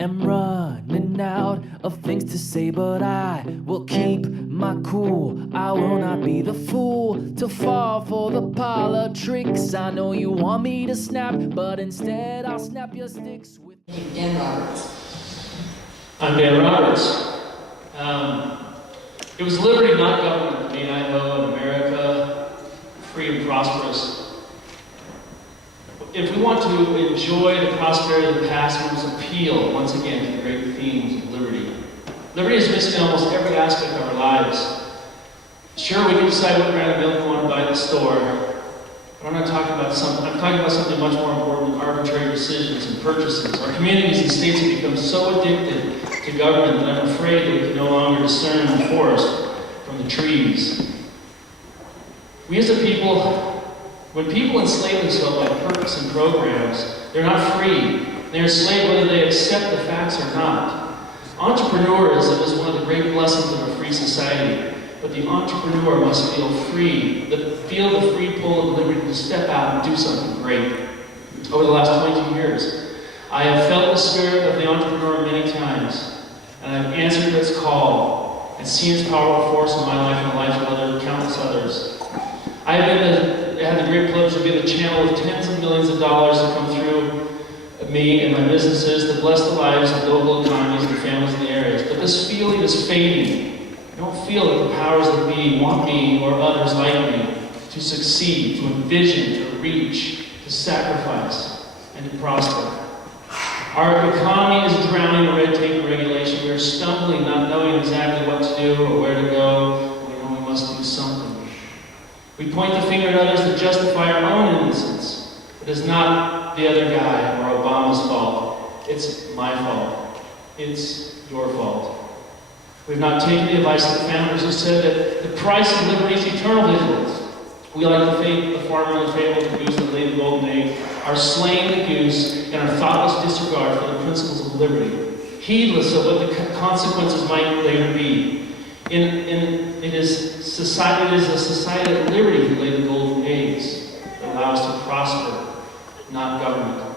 am running out of things to say, but I will keep my cool. I will not be the fool to fall for the parlor tricks. I know you want me to snap, but instead I'll snap your sticks with Dan Roberts. I'm Dan Roberts. It was liberty, not government, that made Idaho and America free and prosperous. If we want to enjoy the prosperity of the past, we must appeal once again to the great themes of liberty. Liberty is missing in almost every aspect of our lives. Sure, we can decide what brand of milk we want to buy at the store, but I'm talking about something much more important than arbitrary decisions and purchases. Our communities and states have become so addicted to government that I'm afraid that we can no longer discern the forest from the trees. We as a people, when people enslave themselves by purpose and programs, they're not free. They're enslaved whether they accept the facts or not. Entrepreneurism is one of the great blessings of a free society, but the entrepreneur must feel free, feel the free pull of liberty to step out and do something great. Over the last 22 years, I have felt the spirit of the entrepreneur many times, and I've answered its call and seen its powerful force in my life and the lives of countless others. I have had the great pleasure to be the channel of tens of millions of dollars that come through me and my businesses to bless the lives of local economies and families in the areas. But this feeling is fading. I don't feel that the powers that be want me or others like me to succeed, to envision, to reach, to sacrifice, and to prosper. Our economy is drowning in red tape and regulation. We are stumbling, not knowing exactly what to do or where to go. We know we must do something. We point the finger at others to justify our own innocence. It is not the other guy or Obama's fault. It's my fault. It's your fault. We've not taken the advice of the founders who said that the price of liberty is eternal vigilance. We, like the farmer in the fable of the goose that laid the golden egg, are slaying the goose in our thoughtless disregard for the principles of liberty, heedless of what the consequences might later be. It is a society of liberty who lay the golden eggs that allow us to prosper, not government.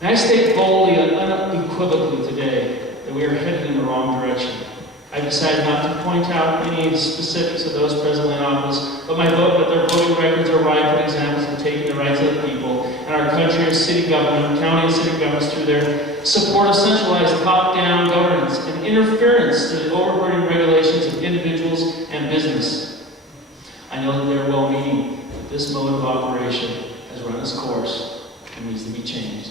And I state boldly and unequivocally today that we are headed in the wrong direction. I've decided not to point out any specifics of those presently in office, but their voting records are ripe with examples of taking the rights of the people, and our country and city government, county and city governments, through their support of centralized top-down governance and interference to the overburdening regulations of individuals and business. I know that they're well-meaning, but this mode of operation has run its course and needs to be changed.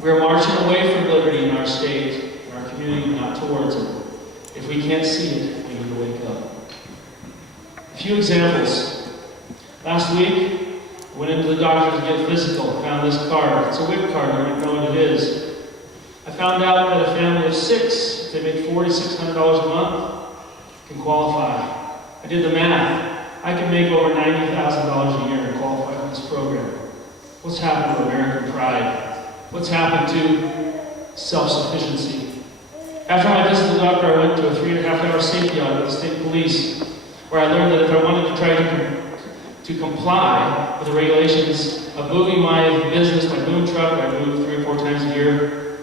We are marching away from liberty in our state, in our community, not towards it. If we can't see it, we need to wake up. A few examples. Last week, I went into the doctor to get physical, found this card. It's a WIC card, I don't know what it is. I found out that a family of 6, if they make $4,600 a month, can qualify. I did the math. I can make over $90,000 a year and qualify for this program. What's happened to American pride? What's happened to self-sufficiency? After my visit to the doctor, I went to a 3.5-hour safety audit with the state police, where I learned that if I wanted to try to comply with the regulations of moving my business, my boom truck, I move 3 or 4 times a year,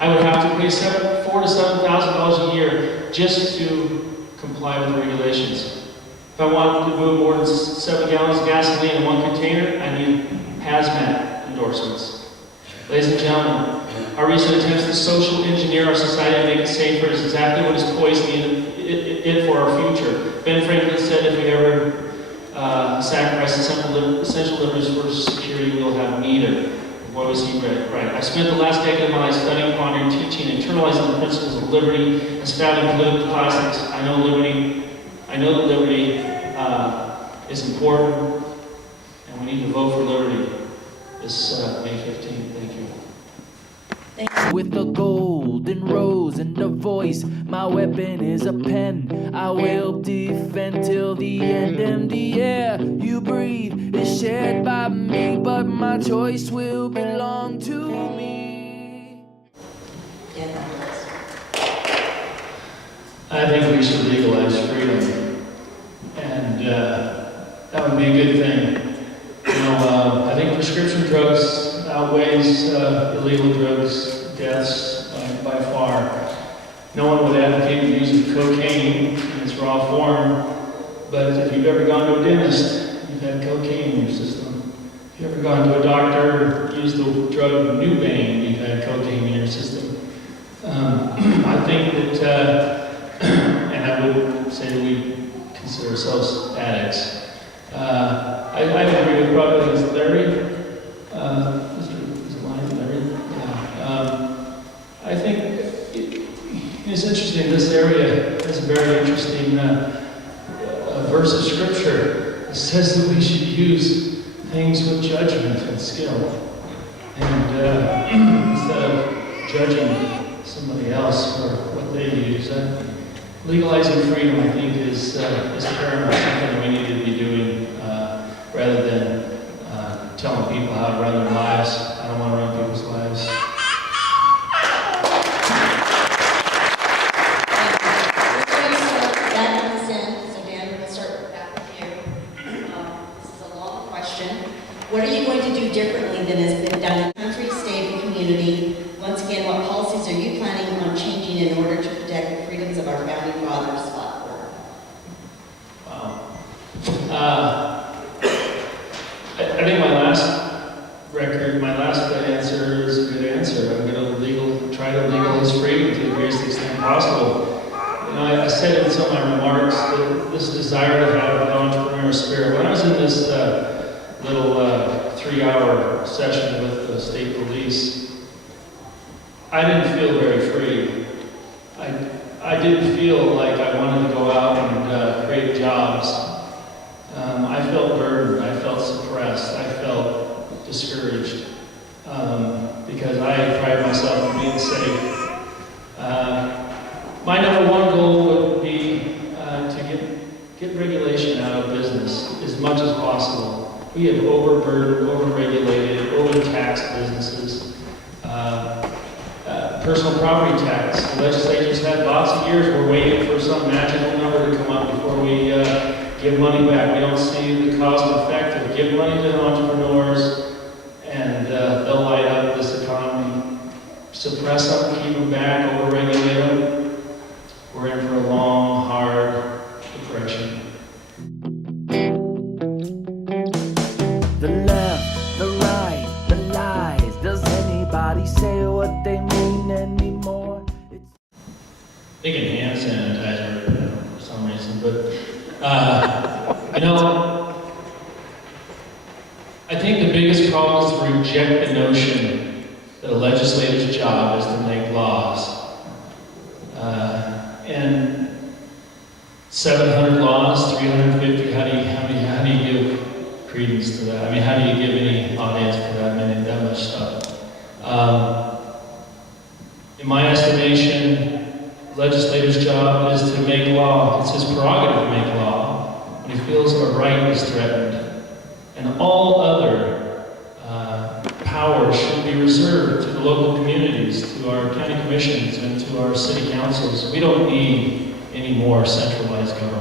I would have to pay $4,000 to $7,000 a year just to comply with the regulations. If I wanted to move more than 7 gallons of gasoline in one container, I need hazmat endorsements. Ladies and gentlemen, our recent attempts to social engineer our society and make it safer is exactly what is poisoning it for our future. Ben Franklin said if we ever sacrifice essential liberties for security, we'll have neither. Boy, was he right. I spent the last decade of my life studying, pondering, teaching, internalizing the principles of liberty, and studying political classics. I know that liberty is important, and we need to vote for liberty this May 15th. Thank you. with a golden rose and a voice. My weapon is a pen. I will defend till the end. And the air you breathe is shared by me, but my choice will belong to me. I think we should legalize freedom, and that would be a good thing. I think prescription drugs out outweighs illegal drugs deaths by far. No one would advocate the use of cocaine in its raw form, but if you've ever gone to a dentist, you've had cocaine in your system. If you've ever gone to a doctor, used the drug Nubane, you've had cocaine in your system. I think that, and I would say that we consider ourselves addicts. I agree with probably Larry. Is it Larry? Yeah. I think it's interesting. This area has a very interesting verse of scripture. It says that we should use things with judgment and skill, and instead of judging somebody else for what they use. Legalizing freedom, I think, is paramount, something that we need to be doing rather than telling people how to run their lives. I don't want to run people's lives. What are you going to do differently than has been done in the country, state, and community? Once again, what policies are you planning on changing in order to protect the freedoms of our founding fathers? Wow. I think my last answer is a good answer. I'm going to try to legalize freedom to the greatest extent possible. You know, I said in some of my remarks that this desire to have an entrepreneurial spirit. When I was in this little 3-hour session with the state police, I didn't feel very free. I didn't feel like I wanted to go out and create jobs. I felt burdened, I felt suppressed, I felt discouraged because I pride myself on being safe. My number one goal would be to get regulation out of business as much as possible. We have overburdened, overregulated, overtaxed businesses. Personal property tax. The legislatures had lots of years. We're waiting for some magical number to come up before we give money back. We don't see the cause and effect of give money to entrepreneurs and they'll light up this economy. Suppress them, keep them back, overregulate them. We're in for a long, hard depression. The left, the right, the lies. Does anybody say what they mean anymore? Thinking hand sanitizer for some reason, but you know, I think the biggest problem is to reject the notion that a legislator's job is to make laws. And 700 laws, 350. How do you give credence to that? I mean, how do you give any audience for that much stuff? In my estimation, the legislator's job is to make law. It's his prerogative to make law when he feels a right is threatened. And all other power should be reserved to the local communities, to our county commissions, and to our city councils. We don't need any more centralized government.